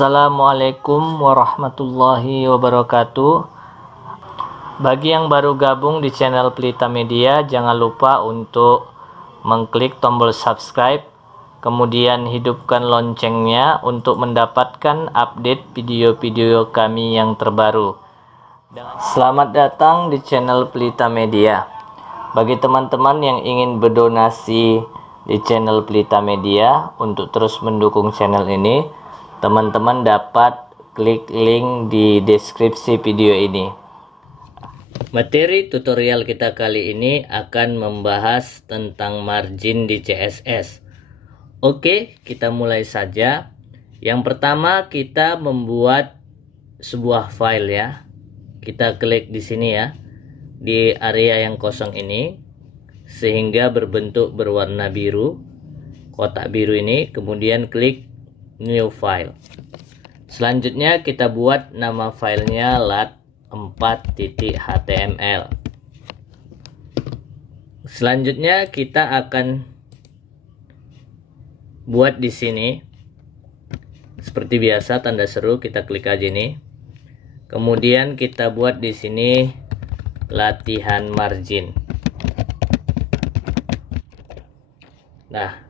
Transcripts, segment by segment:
Assalamualaikum warahmatullahi wabarakatuh. Bagi yang baru gabung di channel Pelita Media, jangan lupa untuk mengklik tombol subscribe, kemudian hidupkan loncengnya untuk mendapatkan update video-video kami yang terbaru. Selamat datang di channel Pelita Media. Bagi teman-teman yang ingin berdonasi di channel Pelita Media untuk terus mendukung channel ini, teman-teman dapat klik link di deskripsi video ini. Materi tutorial kita kali ini akan membahas tentang margin di CSS. Oke, kita mulai saja. Yang pertama, kita membuat sebuah file ya. Kita klik di sini ya, di area yang kosong ini, sehingga berbentuk berwarna biru, kotak biru ini. Kemudian klik new file. Selanjutnya kita buat nama filenya lat4.html. Selanjutnya kita akan buat di sini seperti biasa tanda seru, kita klik aja ini. Kemudian kita buat di sini latihan margin. Nah,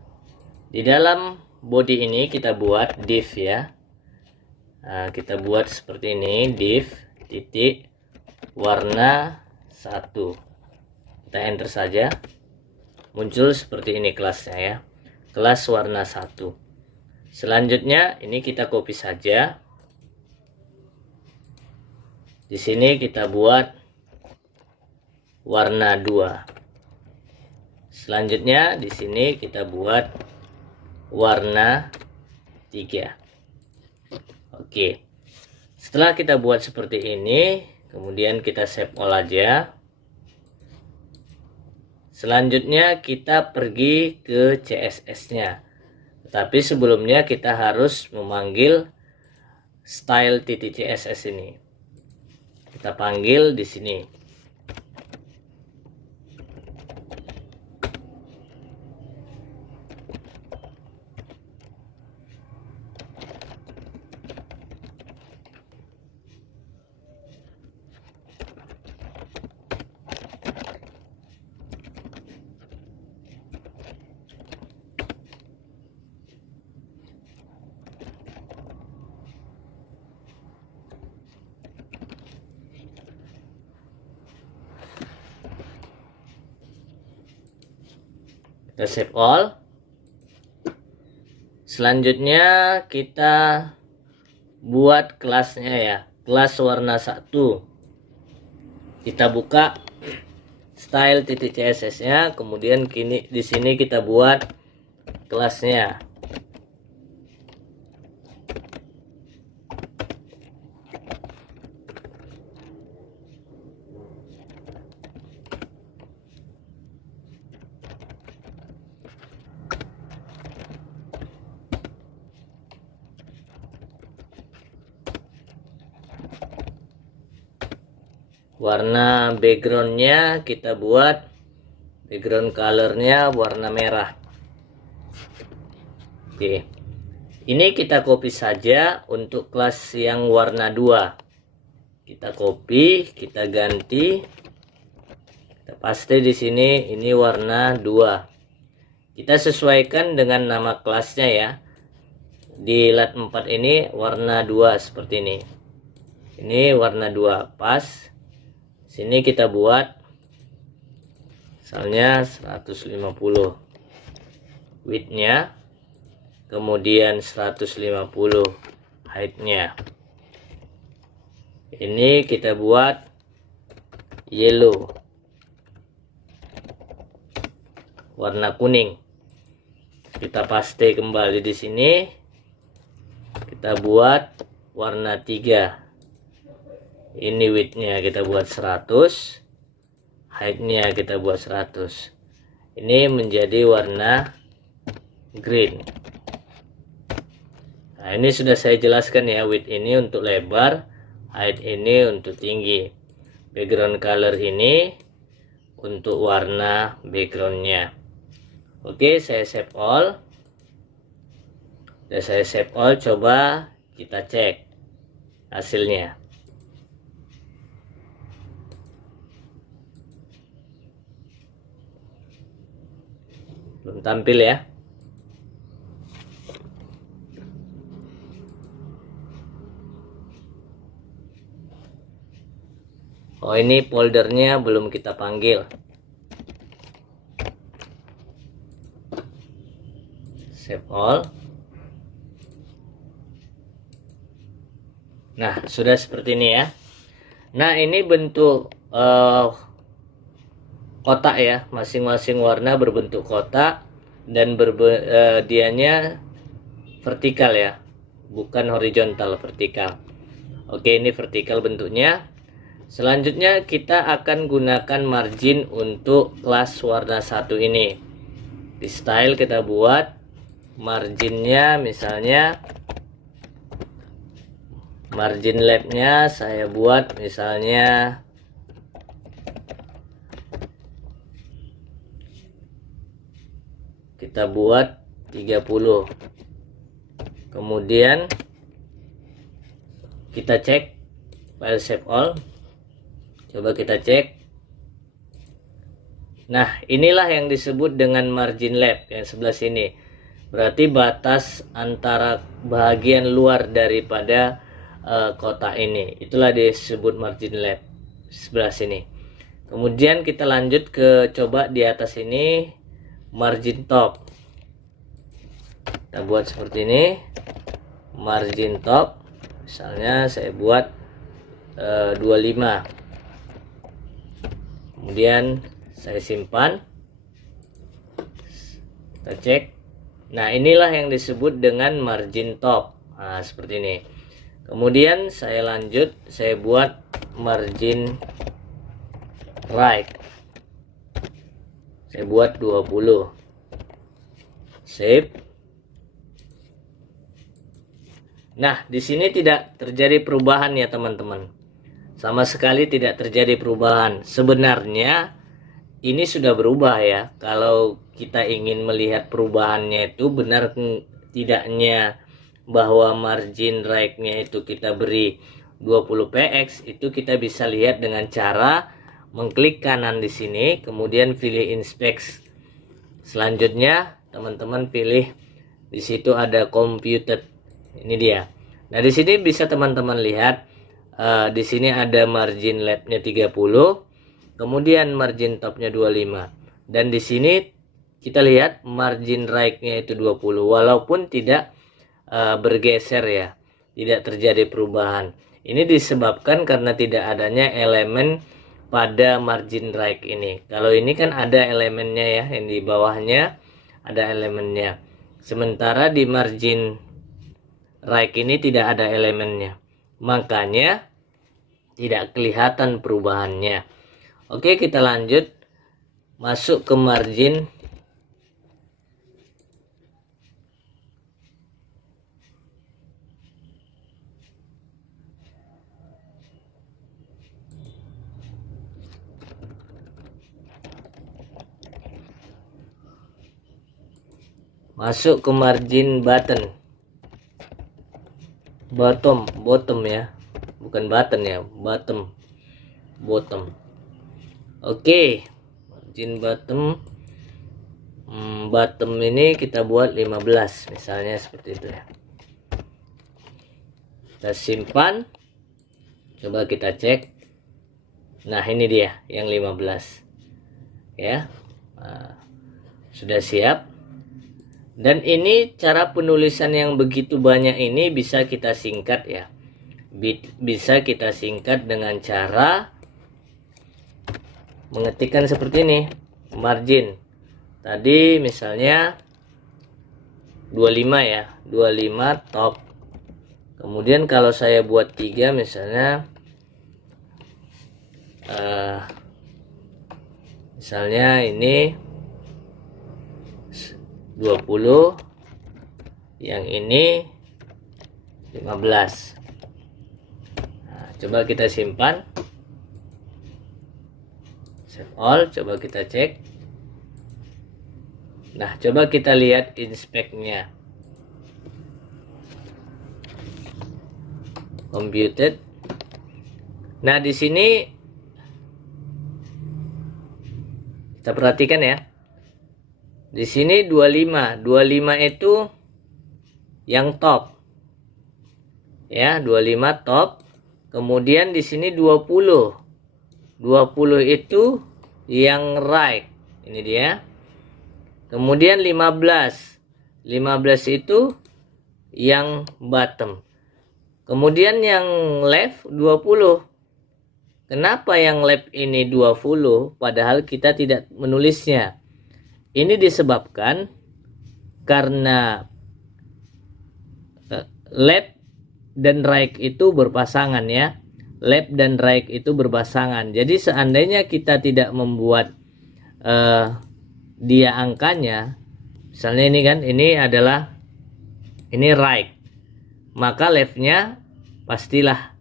di dalam body ini kita buat div ya. Nah, kita buat seperti ini, div titik warna 1. Kita enter saja. Muncul seperti ini kelasnya ya. Kelas warna 1. Selanjutnya ini kita copy saja. Di sini kita buat warna 2. Selanjutnya di sini kita buat warna 3. Oke. Setelah kita buat seperti ini, kemudian kita save all aja. Selanjutnya kita pergi ke CSS-nya. Tapi sebelumnya kita harus memanggil style.css ini. Kita panggil di sini. Kita save all. Selanjutnya kita buat kelasnya ya, kelas warna 1. Kita buka style.css nya, kemudian di sini kita buat kelasnya. Warna backgroundnya kita buat background colornya warna merah. Oke, ini kita copy saja untuk kelas yang warna 2. Kita copy, kita ganti, kita paste di sini. Ini warna 2. Kita sesuaikan dengan nama kelasnya ya. Di lat4 ini warna 2 seperti ini. Ini warna 2 pas. Sini kita buat misalnya 150 width-nya, kemudian 150 height-nya. Ini kita buat yellow, warna kuning. Kita paste kembali di sini. Kita buat warna 3. Ini width-nya kita buat 100, height-nya kita buat 100. Ini menjadi warna green. Nah, ini sudah saya jelaskan ya, width ini untuk lebar, height ini untuk tinggi. Background color ini untuk warna backgroundnya. Oke, saya save all. Sudah saya save all, coba kita cek hasilnya. Belum tampil ya. Oh, ini foldernya belum kita panggil. Save all. Nah, sudah seperti ini ya. Nah, ini bentuk kotak ya, masing-masing warna berbentuk kotak dan dianya vertikal ya, bukan horizontal, vertikal. Oke, ini vertikal bentuknya. Selanjutnya kita akan gunakan margin untuk kelas warna 1 ini. Di style kita buat marginnya, misalnya margin labnya saya buat misalnya kita buat 30. Kemudian kita cek file save all. Coba kita cek. Nah, inilah yang disebut dengan margin lab yang sebelah sini. Berarti batas antara bagian luar daripada kotak ini. Itulah disebut margin lab sebelah sini. Kemudian kita lanjut ke coba di atas ini margin top. Kita buat seperti ini. Margin top. Misalnya saya buat 25. Kemudian saya simpan, kita cek. Nah, inilah yang disebut dengan margin top. Nah, seperti ini. Kemudian saya lanjut, saya buat margin right, saya buat 20. Save. Nah, di sini tidak terjadi perubahan ya teman-teman. Sama sekali tidak terjadi perubahan. Sebenarnya ini sudah berubah ya. Kalau kita ingin melihat perubahannya itu benar tidaknya bahwa margin right-nya itu kita beri 20 px, itu kita bisa lihat dengan cara mengklik kanan di sini, kemudian pilih inspect. Selanjutnya teman-teman pilih di situ ada computed. Ini dia. Nah, di sini bisa teman-teman lihat di sini ada margin labnya 30, kemudian margin topnya 25, dan di sini kita lihat margin right-nya itu 20, walaupun tidak bergeser ya, tidak terjadi perubahan. Ini disebabkan karena tidak adanya elemen pada margin right ini. Kalau ini kan ada elemennya ya, yang di bawahnya ada elemennya, sementara di margin right ini tidak ada elemennya, makanya tidak kelihatan perubahannya. Oke, kita lanjut masuk ke margin. Masuk ke margin button. Bottom ya. Bukan button ya, bottom. Oke, margin bottom. Bottom ini kita buat 15 misalnya, seperti itu ya. Kita simpan. Coba kita cek. Nah, ini dia yang 15 ya. Nah, sudah siap. Dan ini cara penulisan yang begitu banyak ini bisa kita singkat ya. Bisa kita singkat dengan cara mengetikkan seperti ini. Margin tadi misalnya 25 ya, 25 top. Kemudian kalau saya buat 3 misalnya misalnya ini 20, yang ini 15. Coba kita simpan, save all, coba kita cek. Nah, coba kita lihat inspect-nya. computed. Nah, di sini kita perhatikan ya. Di sini 25. 25 itu yang top. Ya, 25 top. Kemudian di sini 20. 20 itu yang right. Ini dia. Kemudian 15. 15 itu yang bottom. Kemudian yang left 20. Kenapa yang left ini 20 padahal kita tidak menulisnya? Ini disebabkan karena left dan right itu berpasangan ya. Left dan right itu berpasangan. Jadi seandainya kita tidak membuat dia angkanya, misalnya ini kan, ini adalah ini right, maka leftnya pastilah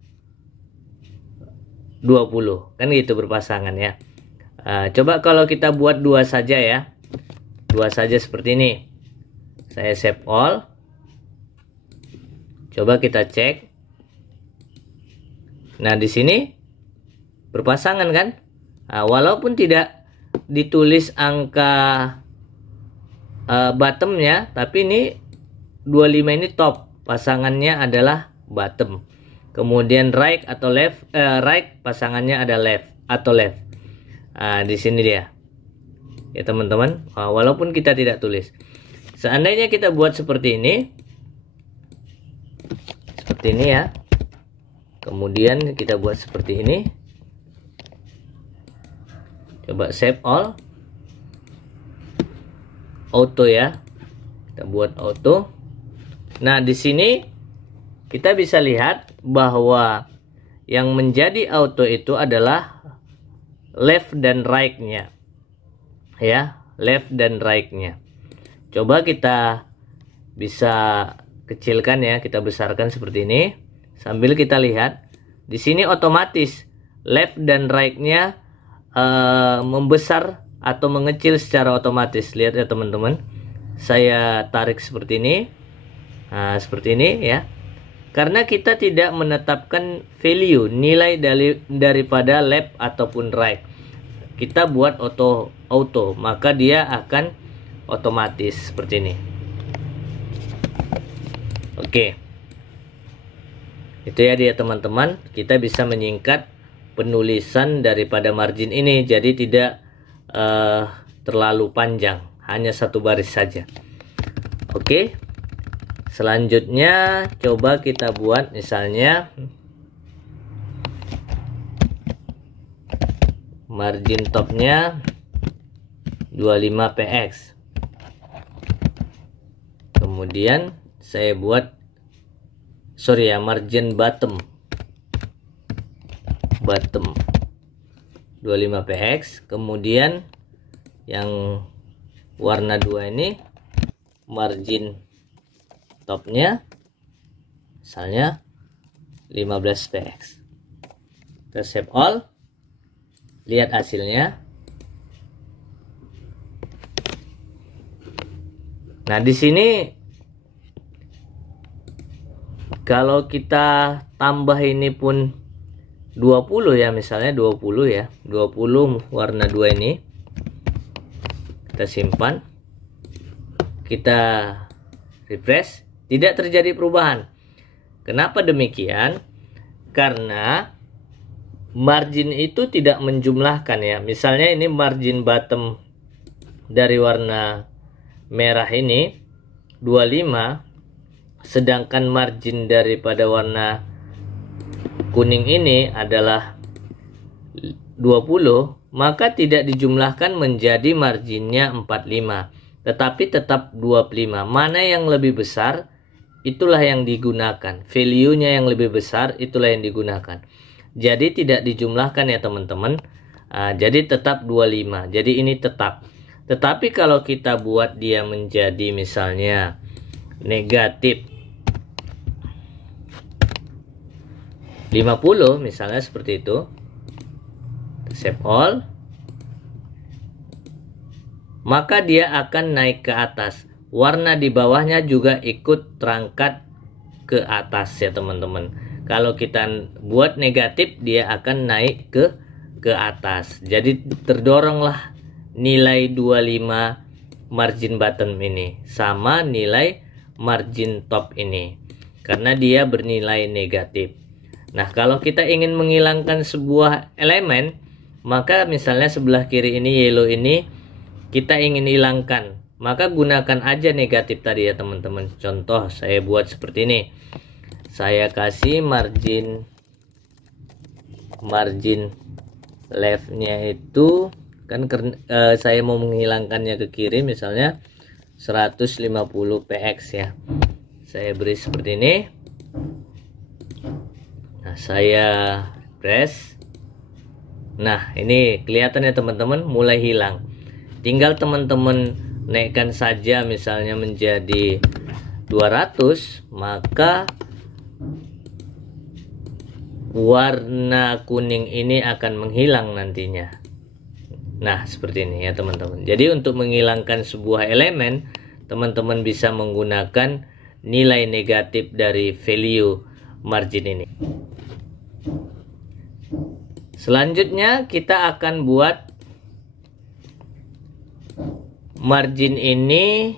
20 kan gitu, berpasangan ya. Coba kalau kita buat dua saja ya, dua saja seperti ini. Saya save all, coba kita cek. Nah, di sini berpasangan kan. Walaupun tidak ditulis angka bottomnya, tapi ini 25 ini top, pasangannya adalah bottom. Kemudian right atau left, right pasangannya ada left atau left. Di sini dia ya teman-teman. Walaupun kita tidak tulis, seandainya kita buat seperti ini ya, kemudian kita buat seperti ini, coba save all, auto ya, kita buat auto. Nah, di sini kita bisa lihat bahwa yang menjadi auto itu adalah left dan right-nya. Ya, left dan right-nya. Coba kita bisa kecilkan ya, kita besarkan seperti ini. Sambil kita lihat, di sini otomatis left dan right-nya membesar atau mengecil secara otomatis. Lihat ya teman-teman. Saya tarik seperti ini. Nah, seperti ini ya. Karena kita tidak menetapkan value, nilai daripada left ataupun right. Kita buat auto, maka dia akan otomatis seperti ini. Oke. Itu ya dia teman-teman, kita bisa menyingkat penulisan daripada margin ini, jadi tidak terlalu panjang, hanya satu baris saja. Oke. Selanjutnya coba kita buat misalnya margin topnya 25 px. Kemudian saya buat margin bottom 25 px. Kemudian yang warna 2 ini margin topnya misalnya 15 px. Kita save all, lihat hasilnya. Nah, di sini kalau kita tambah ini pun 20 ya, misalnya 20 ya, 20 warna 2 ini. Kita simpan, kita refresh, tidak terjadi perubahan. Kenapa demikian? Karena margin itu tidak menjumlahkan ya. Misalnya ini margin bottom dari warna merah ini 25, sedangkan margin daripada warna kuning ini adalah 20, maka tidak dijumlahkan menjadi marginnya 45, tetapi tetap 25. Mana yang lebih besar, itulah yang digunakan. Value-nya yang lebih besar, itulah yang digunakan. Jadi tidak dijumlahkan ya teman-teman. Jadi tetap 25. Jadi ini tetap. Tetapi kalau kita buat dia menjadi misalnya negatif 50 misalnya seperti itu, save all, maka dia akan naik ke atas. Warna di bawahnya juga ikut terangkat ke atas ya teman-teman. Kalau kita buat negatif, dia akan naik ke atas. Jadi terdoronglah nilai 25 margin bottom ini sama nilai margin top ini, karena dia bernilai negatif. Nah, kalau kita ingin menghilangkan sebuah elemen, maka misalnya sebelah kiri ini, yellow ini, kita ingin hilangkan, maka gunakan aja negatif tadi ya teman-teman. Contoh saya buat seperti ini. Saya kasih margin leftnya itu kan saya mau menghilangkannya ke kiri, misalnya 150 px ya. Saya beri seperti ini. Nah, saya press. Nah, ini kelihatan ya teman-teman, mulai hilang. Tinggal teman-teman naikkan saja misalnya menjadi 200, maka warna kuning ini akan menghilang nantinya. Nah, seperti ini ya teman-teman. Jadi untuk menghilangkan sebuah elemen, teman-teman bisa menggunakan nilai negatif dari value margin ini. Selanjutnya kita akan buat margin ini,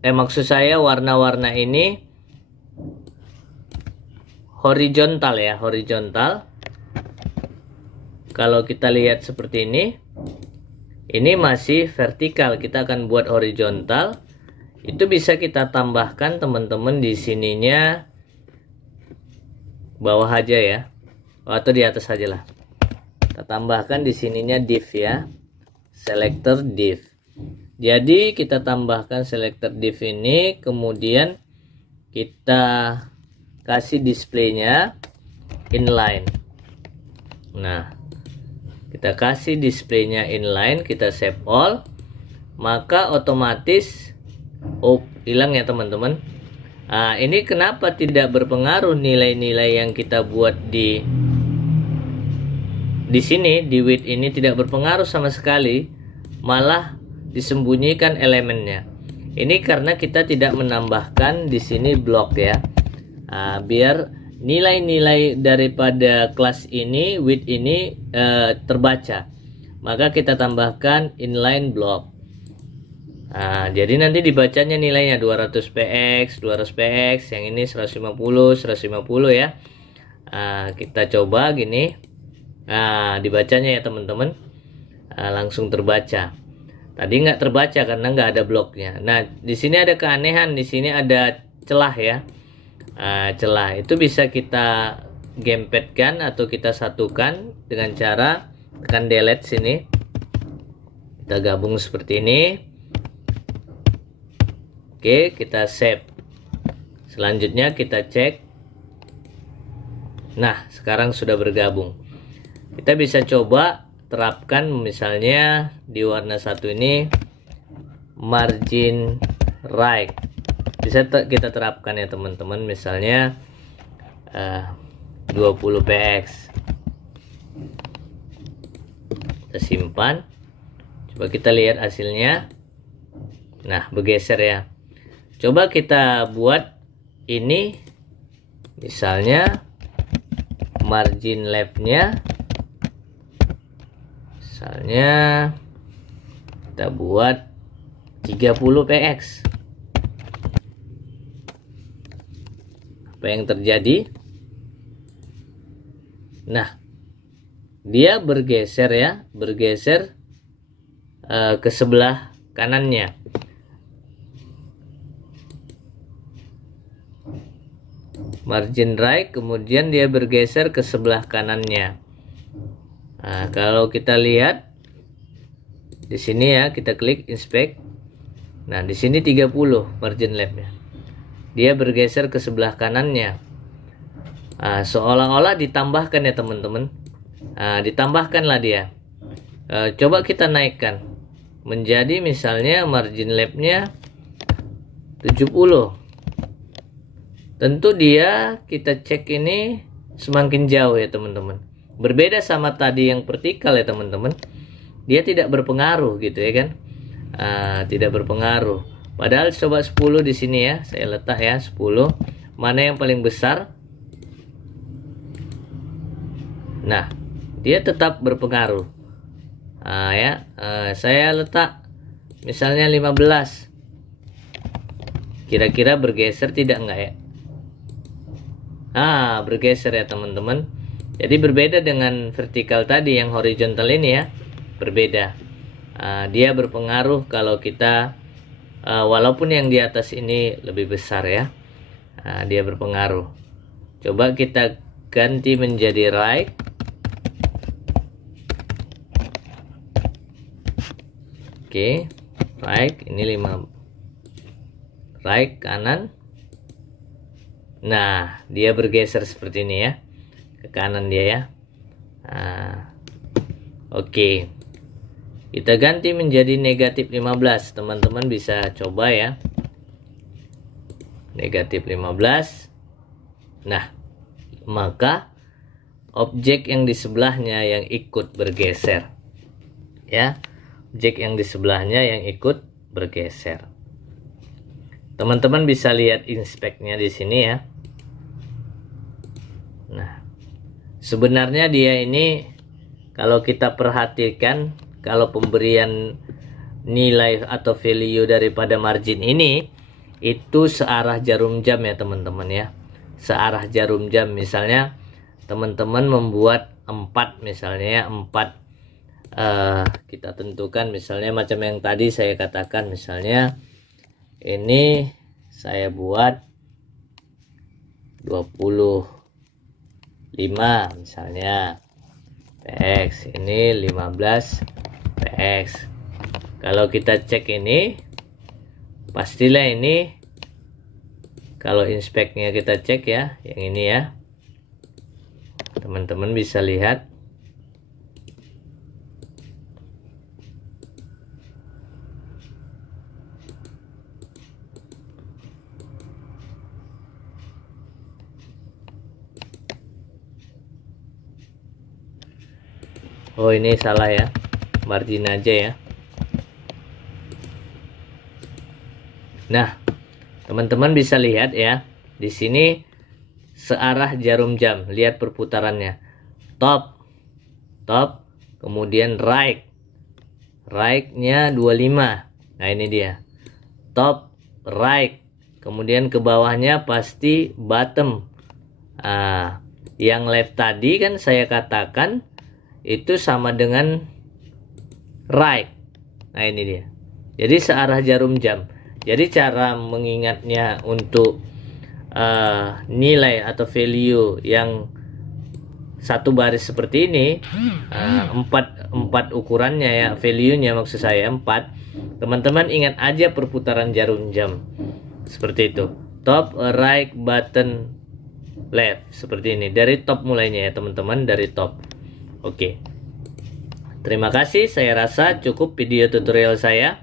maksud saya warna-warna ini horizontal ya, horizontal. Kalau kita lihat seperti ini masih vertikal, kita akan buat horizontal. Itu bisa kita tambahkan teman-teman di sininya bawah aja ya, atau di atas aja lah. Kita tambahkan di sininya div ya, selector div. Jadi kita tambahkan selector div ini, kemudian kita kasih displaynya inline. Nah, kita kasih displaynya inline, kita save all, maka otomatis hilang ya teman-teman. Nah, ini kenapa tidak berpengaruh nilai-nilai yang kita buat di sini, di width ini tidak berpengaruh sama sekali, malah disembunyikan elemennya. Ini karena kita tidak menambahkan di sini blok ya. Biar nilai-nilai daripada kelas ini, width ini terbaca, maka kita tambahkan inline block. Jadi nanti dibacanya nilainya 200 px, 200 px, yang ini 150, 150 ya. Kita coba gini. Dibacanya ya teman-teman, langsung terbaca. Tadi nggak terbaca karena nggak ada bloknya. Nah, di sini ada keanehan, di sini ada celah ya. Celah itu bisa kita gempetkan atau kita satukan dengan cara tekan delete sini. Kita gabung seperti ini. Oke, kita save. Selanjutnya kita cek. Nah, sekarang sudah bergabung. Kita bisa coba terapkan misalnya di warna satu ini margin right. Bisa kita terapkan ya teman-teman, misalnya 20 px. Kita simpan, coba kita lihat hasilnya. Nah, bergeser ya. Coba kita buat ini, misalnya margin leftnya, misalnya kita buat 30 px. Apa yang terjadi? Nah, dia bergeser ya, bergeser ke sebelah kanannya. Margin right, kemudian dia bergeser ke sebelah kanannya. Nah, kalau kita lihat di sini ya, kita klik inspect. Nah, di sini 30 margin leftnya. Dia bergeser ke sebelah kanannya. Seolah-olah ditambahkan ya teman-teman. Ditambahkanlah dia. Coba kita naikkan menjadi misalnya margin leftnya 70. Tentu dia kita cek ini semakin jauh ya teman-teman. Berbeda sama tadi yang vertikal ya teman-teman. Dia tidak berpengaruh gitu ya kan. Tidak berpengaruh. Padahal coba 10 di sini ya, saya letak ya 10. Mana yang paling besar? Nah, dia tetap berpengaruh. Saya letak misalnya 15. Kira-kira bergeser tidak enggak ya? Bergeser ya teman-teman. Jadi berbeda dengan vertikal tadi, yang horizontal ini ya, berbeda. Dia berpengaruh kalau kita walaupun yang di atas ini lebih besar ya, dia berpengaruh. Coba kita ganti menjadi right. Oke, right, ini 5. Right, kanan. Nah, dia bergeser seperti ini ya, ke kanan dia ya. Oke. Kita ganti menjadi negatif 15. Teman-teman bisa coba ya. Negatif 15. Nah, maka objek yang di sebelahnya yang ikut bergeser. Ya. Objek yang di sebelahnya yang ikut bergeser. Teman-teman bisa lihat inspeknya di sini ya. Nah, sebenarnya dia ini kalau kita perhatikan, kalau pemberian nilai atau value daripada margin ini itu searah jarum jam ya teman-teman ya. Searah jarum jam. Misalnya teman-teman membuat 4 misalnya ya, 4 kita tentukan misalnya macam yang tadi saya katakan, misalnya ini saya buat 25 misalnya px, ini 15 px. Kalau kita cek ini pastilah ini, kalau inspeknya kita cek ya, yang ini ya, teman-teman bisa lihat. Oh, ini salah ya, margin aja ya. Nah, teman-teman bisa lihat ya, di sini searah jarum jam. Lihat perputarannya. Top, kemudian right. Right-nya 25. Nah, ini dia. Top, right. Kemudian ke bawahnya pasti bottom. Yang left tadi kan saya katakan itu sama dengan right. Nah, ini dia. Jadi searah jarum jam. Jadi cara mengingatnya untuk nilai atau value yang satu baris seperti ini, 4 ukurannya ya, value-nya maksud saya 4. Teman-teman ingat aja perputaran jarum jam. Seperti itu. Top, right, button, left. Seperti ini. Dari top mulainya ya teman-teman, dari top. Oke. Terima kasih, saya rasa cukup video tutorial saya.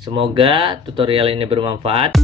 Semoga tutorial ini bermanfaat.